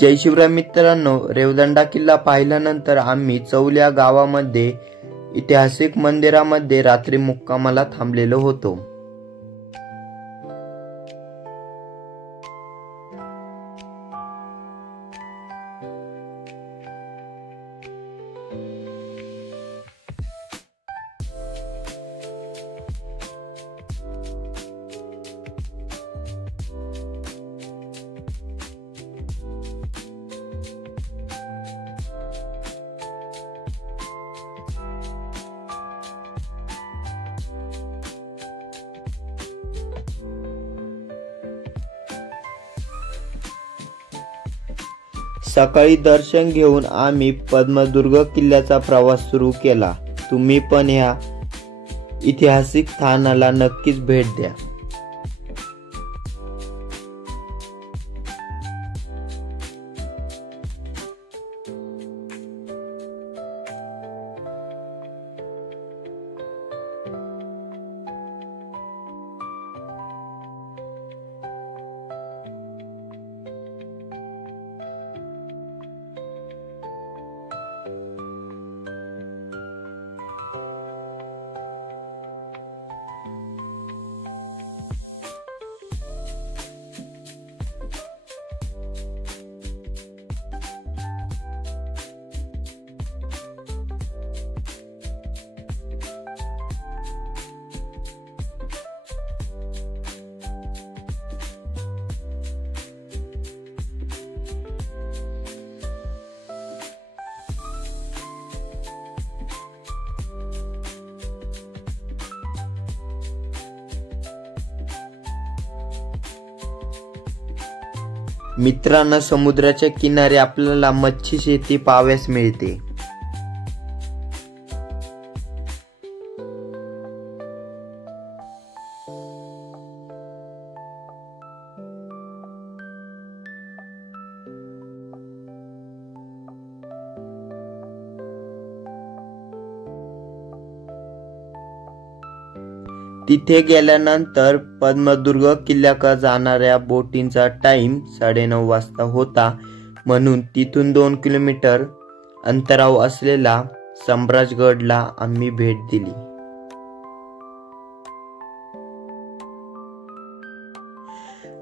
जय शिवराय मित्रांनो, रेवदंडा किल्ला पाहिल्यानंतर आम्ही चौल या गावामध्ये ऐतिहासिक मंदिरामध्ये रात्री मुक्कामाला थांबलेलो होतो। सकाळी दर्शन घेऊन आम्ही पद्मदुर्ग किल्ल्याचा प्रवास सुरू केला। तुम्ही पण ह्या ऐतिहासिक स्थानाला नक्कीच भेट द्या। मित्रांनो, समुद्राच्या किनारी आपल्याला मच्छी शेती पाहावयास मिळते। तिथे गेल्यानंतर पद्मदुर्ग किल्ल्याकडे जाणाऱ्या बोटींचा टाइम 9:30 वाजता होता, म्हणून तिथून 2 किलोमीटर अंतरावर असलेला सम्राजगडला आम्ही भेट दिली।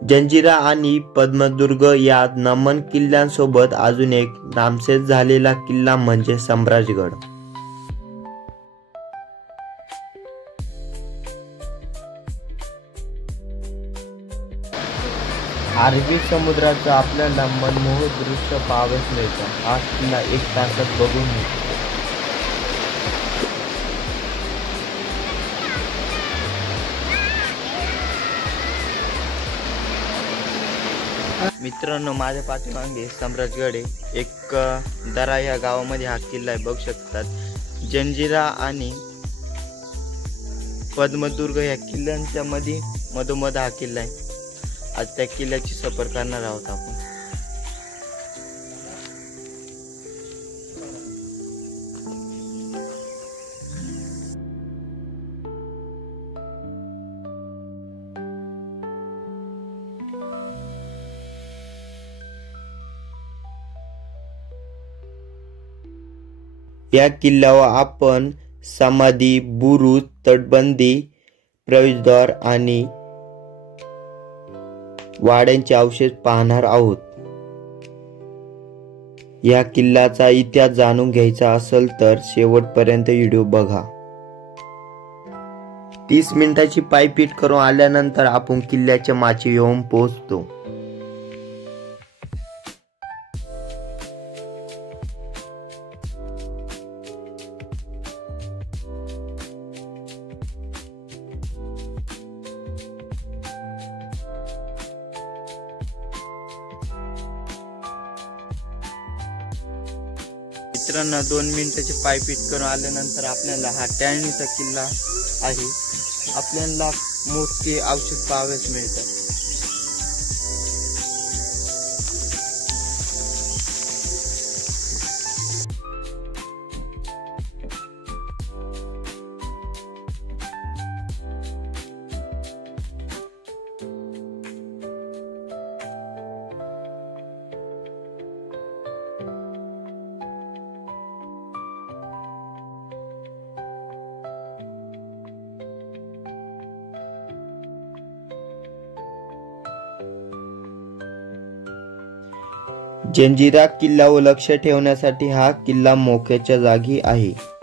जंजिरा आणि पद्मदुर्ग या नमन किल्ल्यांसोबत अजून एक नामशेष झालेला किल्ला म्हणजे सम्राजगड। अरबी समुद्राचं आपल्याला मनमोहक दृश्य पाहावयास मिळतं। हा किल्ला 1 तासात बघून निघतो। मित्रांनो, माझ्या पाठीमागे सम्राजगड आहे। एक दरा या गावामध्ये हा किल्ला आहे, बघू शकतात। जंजिरा आणि पद्मदुर्ग या किल्ल्यांच्या मधोमध हा किल्ला आहे। आज त्या किल्ल्याची सफर करणार आहोत आपण। या किल्ल्यावर आपण समाधी, बुरुज, तटबंदी, प्रवेशद्वार आणि वाड्यांचे अवशेष पाहणार आहोत। या किल्ल्याचा इतिहास जाणून घ्यायचा असेल तर शेवटपर्यंत व्हिडिओ बघा। 30 मिनिटाची पायपीट करून आल्यानंतर आपण किल्ल्याच्या माची येऊन पोहोचतो। मित्रांनो, 2 मिनिटाची पायपीट करून आल्यानंतर आपल्याला हा टॅनीचा किल्ला आहे। आपल्याला मोठे अवशेष पाहावयास मिळतात। जंजिरा किल्ल्यावर लक्ष ठेवण्यासाठी हा किल्ला मोक्याच्या जागी आहे.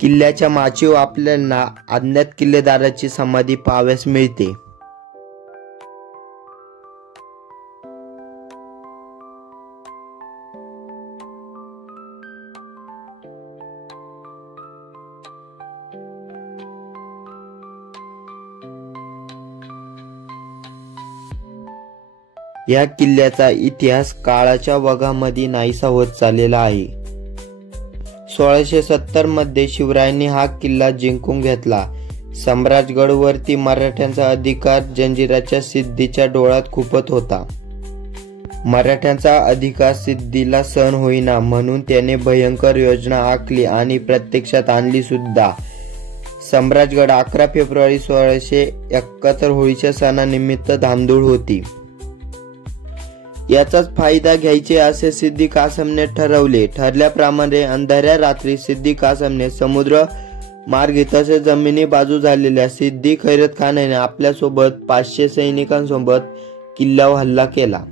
किल्ल्याच्या माचीवर आपल्याला अज्ञात किल्लेदाराची समाधी पाहावयास मिळते. या किल्ल्याचा इतिहास काळाच्या ओघामध्ये नाहीसा होत चाललेला आहे. 1670 मध्ये शिवरायांनी हा किल्ला जिंकून घेतला. सम्राटगडवरती मराठ्यांचा अधिकार जंजिराच्या सिद्धीच्या डोळ्यात खुपत होता. मराठ्यांचा अधिकार सिद्धीला सहन होईना म्हणून त्याने भयंकर योजना आखली आणि प्रत्यक्षात आणली सुद्धा. सम्राटगड 11 फेब्रुवारी 1671 होळीच्या सणानिमित्त धामधूळ होती. याचाच फायदा घ्यायचे असे सिद्दी कासमने ठरवले. ठरल्याप्रमाणे अंधाऱ्या रात्री सिद्दी कासमने समुद्र मार्गी तसेच जमिनी बाजू झालेल्या सिद्दी खैरत खानाने आपल्यासोबत 500 सैनिकांसोबत किल्ल्यावर हल्ला केला.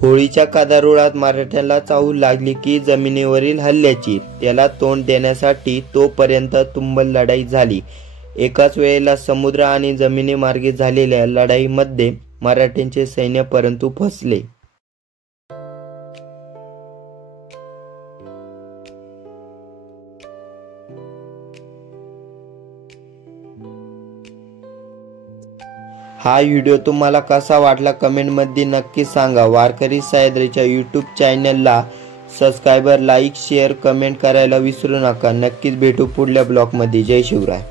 होळीच्या कादारुळात मराठ्याला चाहूल लागली की जमिनीवरील हल्ल्याची. त्याला तोंड देण्यासाठी तोपर्यंत तुंबल लढाई झाली. एकाच वेळेला समुद्र आणि जमिनी मार्गे झालेल्या लढाईमध्ये मराठ्यांचे सैन्य परंतु फसले. हा व्हिडिओ तुम्हाला कसा वाटला कमेंट मध्ये नक्की सांगा. वारकरी सह्याद्रीच्या यूट्यूब चॅनलला सबस्क्राइबर, लाईक, शेअर, कमेंट करायला विसरू नका. नक्कीच भेटू पुढल्या ब्लॉग मध्ये. जय शिवराय.